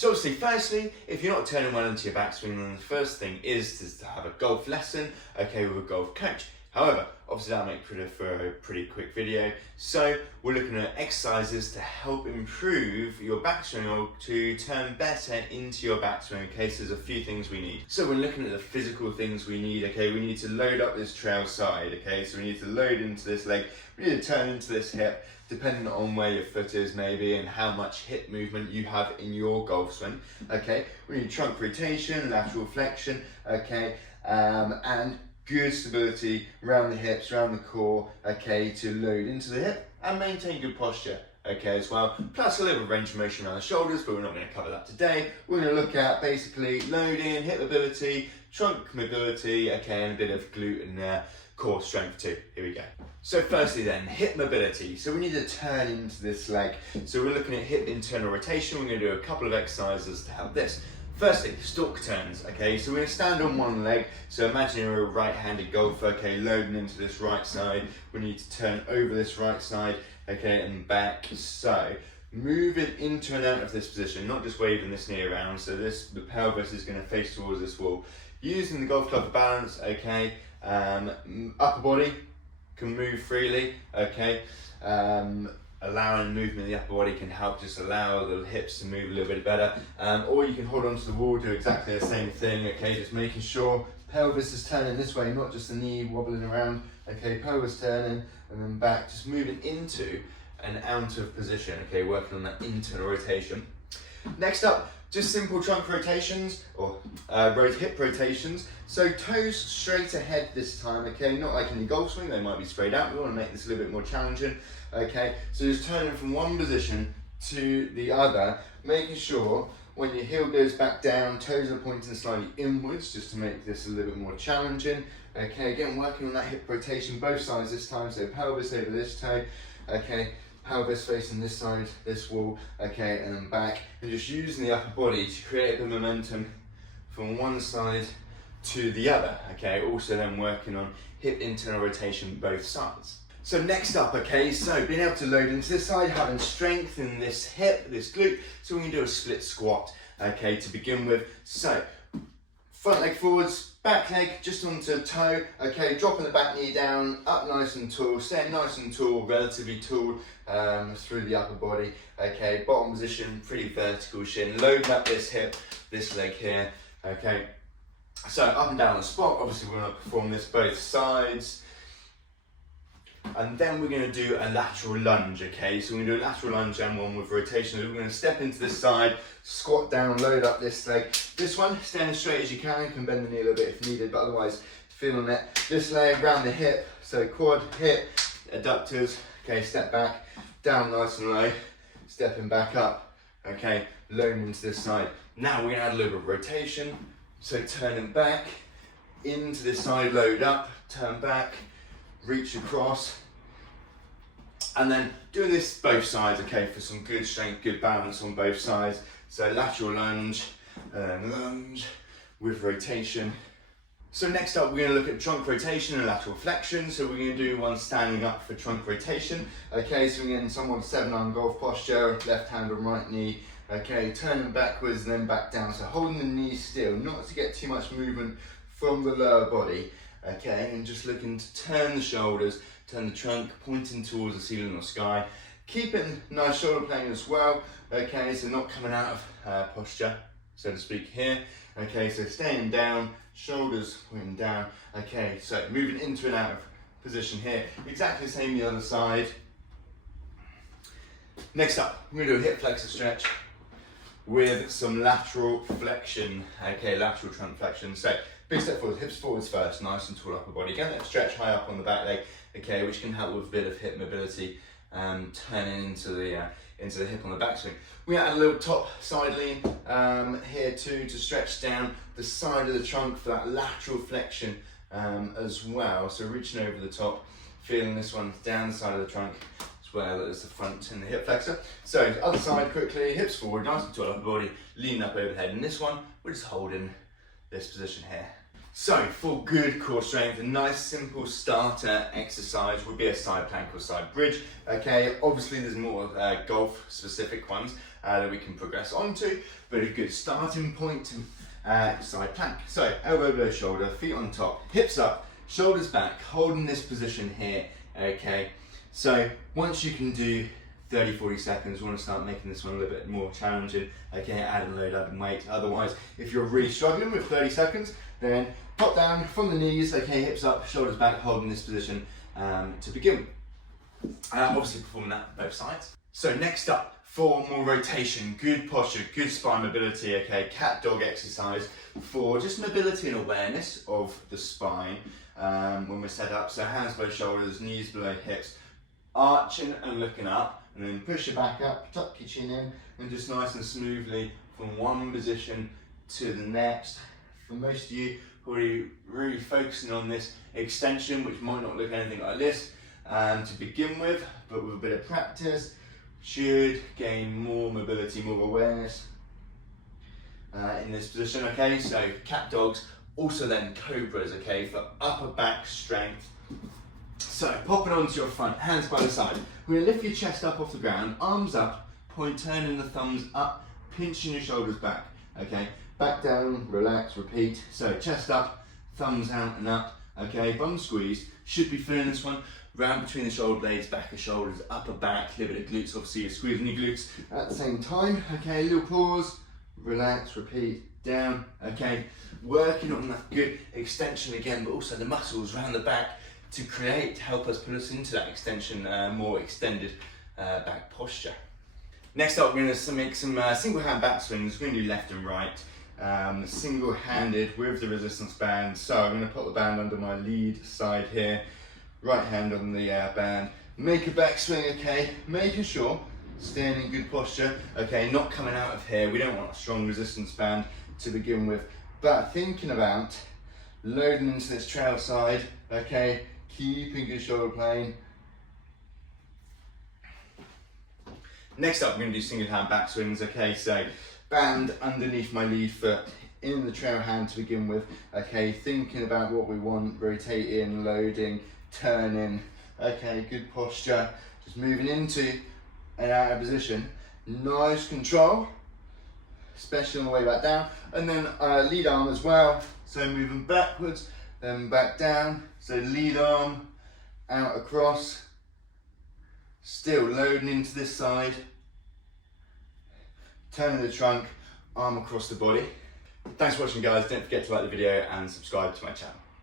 So obviously, firstly, if you're not turning well into your backswing, then the first thing is to have a golf lesson, okay, with a golf coach. However, obviously that'll make for a pretty quick video. So we're looking at exercises to help improve your backswing or to turn better into your backswing. Okay, so there's a few things we need. So we're looking at the physical things we need. Okay, we need to load up this trail side. Okay, so we need to load into this leg. We need to turn into this hip, depending on where your foot is maybe and how much hip movement you have in your golf swing. Okay, we need trunk rotation, lateral flexion. Okay, and good stability around the hips, around the core, okay, to load into the hip and maintain good posture, okay, as well. Plus a little range of motion around the shoulders, but we're not going to cover that today. We're going to look at basically loading, hip mobility, trunk mobility, okay, and a bit of glute and core strength too. Here we go. So firstly then, hip mobility. So we need to turn into this leg. So we're looking at hip internal rotation. We're going to do a couple of exercises to help this. Firstly, stalk turns, okay, so we're going to stand on one leg, so imagine you're a right-handed golfer, okay, loading into this right side, we need to turn over this right side, okay, and back, so moving into and out of this position, not just waving this knee around, so the pelvis is going to face towards this wall, using the golf club for balance, okay, upper body can move freely, okay, allowing movement of the upper body can help just allow the hips to move a little bit better. Or you can hold onto the wall, do exactly the same thing, okay, just making sure pelvis is turning this way, not just the knee wobbling around, okay, pelvis turning and then back, just moving into and out of position, okay, working on that internal rotation. Next up, just simple trunk rotations or hip rotations. So toes straight ahead this time, okay, not like in your golf swing, they might be straight out. We want to make this a little bit more challenging, okay. So just turning from one position to the other, making sure when your heel goes back down, toes are pointing slightly inwards, just to make this a little bit more challenging, okay. Again, working on that hip rotation, both sides this time, so pelvis over this toe, okay. Pelvis facing this side, this wall, okay, and then back, and just using the upper body to create a bit of momentum from one side to the other, okay, also then working on hip internal rotation both sides. So next up, okay, so being able to load into this side, having strength in this hip, this glute, so we can do a split squat, okay, to begin with. So front leg forwards, back leg just onto toe, okay, dropping the back knee down, up nice and tall, staying nice and tall, relatively tall through the upper body, okay, bottom position, pretty vertical shin, loading up this hip, this leg here, okay. So up and down the spot, obviously we're going to perform this both sides. And then we're going to do a lateral lunge, okay? So we're going to do a lateral lunge and one with rotation. So we're going to step into this side, squat down, load up this leg. This one, stand as straight as you can bend the knee a little bit if needed, but otherwise feeling it. This leg around the hip, so quad, hip, adductors, okay, step back, down nice and low, stepping back up, okay, loading into this side. Now we're going to add a little bit of rotation, so turning back, into this side, load up, turn back, reach across, and then doing this both sides, okay, for some good strength, good balance on both sides. So lateral lunge, lunge with rotation. So next up, we're going to look at trunk rotation and lateral flexion. So we're going to do one standing up for trunk rotation. Okay, so we're getting somewhat 7-arm golf posture, left hand and right knee. Okay, turning backwards and then back down. So holding the knee still, not to get too much movement from the lower body. Okay, and just looking to turn the shoulders, turn the trunk, pointing towards the ceiling or sky. Keeping nice shoulder plane as well, okay, so not coming out of posture, so to speak here. Okay, so staying down, shoulders pointing down. Okay, so moving into and out of position here. Exactly the same the other side. Next up, we're going to do a hip flexor stretch with some lateral flexion. Okay, lateral trunk flexion. So big step forward, hips forwards first, nice and tall upper body. Again, that stretch high up on the back leg, okay, which can help with a bit of hip mobility, turning into the hip on the backswing. We add a little top side lean here too to stretch down the side of the trunk for that lateral flexion as well. So reaching over the top, feeling this one down the side of the trunk as well as the front and the hip flexor. So other side quickly, hips forward, nice and tall upper body, leaning up overhead. And this one, we're just holding this position here. So for good core strength, a nice simple starter exercise would be a side plank or side bridge. Okay, obviously there's more golf specific ones, that we can progress onto, but a good starting point to side plank. So elbow below shoulder, feet on top, hips up, shoulders back, holding this position here, okay? So once you can do 30-40 seconds, we want to start making this one a little bit more challenging, okay? Add and load, add and weight. Otherwise, if you're really struggling with 30 seconds, then pop down from the knees, okay, hips up, shoulders back, holding this position to begin with. Obviously performing that both sides. So next up, for more rotation, good posture, good spine mobility, okay, cat dog exercise for just mobility and awareness of the spine when we're set up. So hands below shoulders, knees below hips, arching and looking up, and then push your back up, tuck your chin in, and just nice and smoothly from one position to the next. For most of you, probably really focusing on this extension, which might not look anything like this to begin with, but with a bit of practice, should gain more mobility, more awareness in this position, okay? So cat dogs, also then cobras, okay, for upper back strength. So popping onto your front, hands by the side. We're gonna lift your chest up off the ground, arms up, turning the thumbs up, pinching your shoulders back, okay? Back down, relax, repeat. So chest up, thumbs out and up, okay? Bum squeeze, should be feeling this one. Round between the shoulder blades, back of shoulders, upper back, a little bit of glutes, obviously you're squeezing your glutes at the same time, okay? Little pause, relax, repeat, down, okay? Working on that good extension again, but also the muscles around the back to help us put us into that extension, more extended back posture. Next up, we're going to make some single hand back swings. We're going to do left and right, single handed with the resistance band. So I'm going to put the band under my lead side here, right hand on the band. Make a back swing, okay? Making sure, staying in good posture, okay? Not coming out of here. We don't want a strong resistance band to begin with, but thinking about loading into this trail side, okay? Keeping good shoulder plane. Next up, we're going to do single hand back swings, okay? So band underneath my lead foot, in the trail hand to begin with, okay? Thinking about what we want, rotating, loading, turning, okay? Good posture, just moving into and out of position. Nice control, especially on the way back down. And then lead arm as well, so moving backwards, then back down. So lead arm, out across, still loading into this side, turning the trunk, arm across the body. Thanks for watching, guys. Don't forget to like the video and subscribe to my channel.